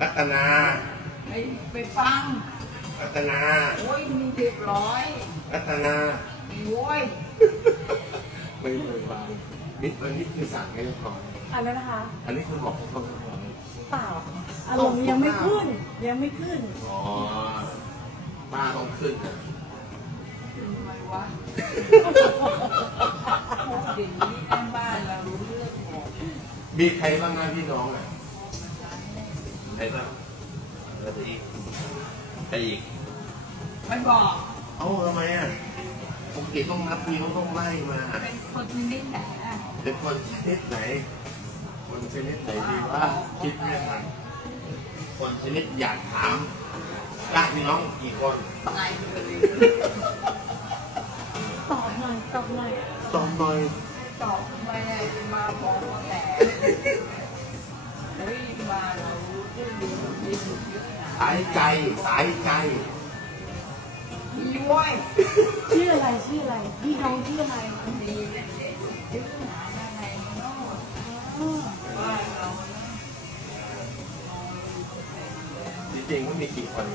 รัตนาไปไปฟัง รัตนา โอ้ยมีเรียบร้อยรัตนาโอ้ยไม่ไม่มานี่อันนี้คือสั่งให้เรียบร้อยอันนั้นนะคะอันนี้คือบอกให้เขาเรียบร้อยเปล่าอารมณ์ยังไม่ขึ้น ยังไม่ขึ้นอ๋อป้าต้องขึ้นนะทำไมวะพวกเด็กนี้แม่บ้านเรารู้เรื่องหมดมีใครบ้างนะพี่น้องอะ ใครบ้างแล้วอีกใครอีก ไม่บอก เอ้าทำไมอะปกติต้องนับมีเขาต้องไล่มา เป็นคนที่นิดแหละเป็นคนชนิดไหน คนชนิดไหนดีว่าคิดไม่ทันคนชนิดอยากถามญาติพี่น้องกี่คน ตายเลยตอบหน่อยตอบหน่อยตอบหน่อยตอบทำไมเนี่ยจะมาบอกว่าแต่เฮ้ยมา สุดเยอะนะสายใจสายใจมีโว้ยชื่ออะไรชื่ออะไรพี่น้องชื่ออะไรดีเด็กๆยึดหาได้ไงเนาะอ้อบ้านเรานะจริงๆมันมีกี่คน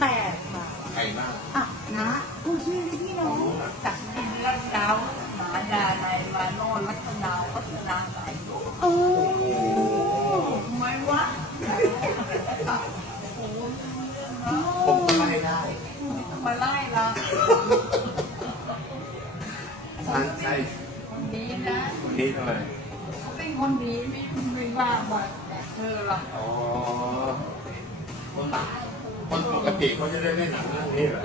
แปดค่ะใครบ้างอะนะพูดชื่อให้พี่น้องจากดินลัดดาวหาดาในมาโนนลัตนาพัฒนาไหนเออ ผมก็ไล่ได้ทำไมไล่ล่ะสายใจคนดีนะคนนี้ทำไมเขาเป็นคนดีไม่ไม่ว่าบ่อยแต่เธอหรอกอ๋อคนคนปกติเขาจะได้เล่นหนังเรื่องนี้เหรอ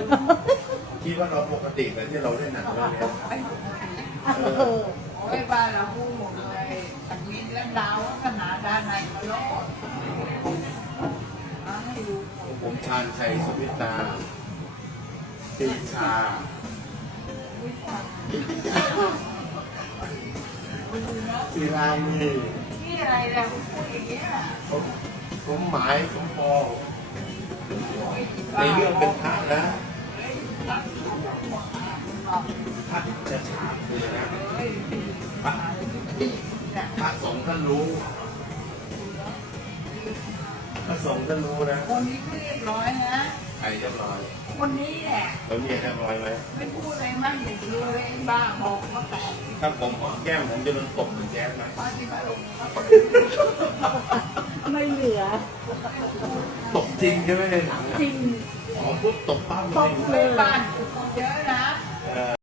คิดว่าเราปกติแต่ที่เราเล่นหนังเรื่องนี้ไอ้เออโอ้ยบ้านเราพูดหมดเลยจากดินลัดดาวพัฒนาดาในมาโนนมาให้ดู ผมชาญชัยสุวิตาปีชาวิชาศิลามีที่อะไรเราพูดอย่างเงี้ยสมสมหมายสมปองในเรื่องเป็นพระนะพระจะฉาบเลยนะพระพระสงฆ์ท่านรู้ ระสงฆ์ท่านรู้นะคนนี้เรียบร้อยนะใครเรียบร้อยคนนี้แหละแล้วเนี่ยเรียบร้อยไหมไม่พูดอะไรมากอย่างเลยไอ้บ้าบอกก็แตกถ้าผมหอมแก้มผมจะโดนตบเหมือนแจ๊สไหมป้าที่มาลงไม่เหลือ ตบจริงใช่ไหมในหนังอะจริงหอมปุ๊บตบปั้มตบจริงเลยบ้านเยอะนะ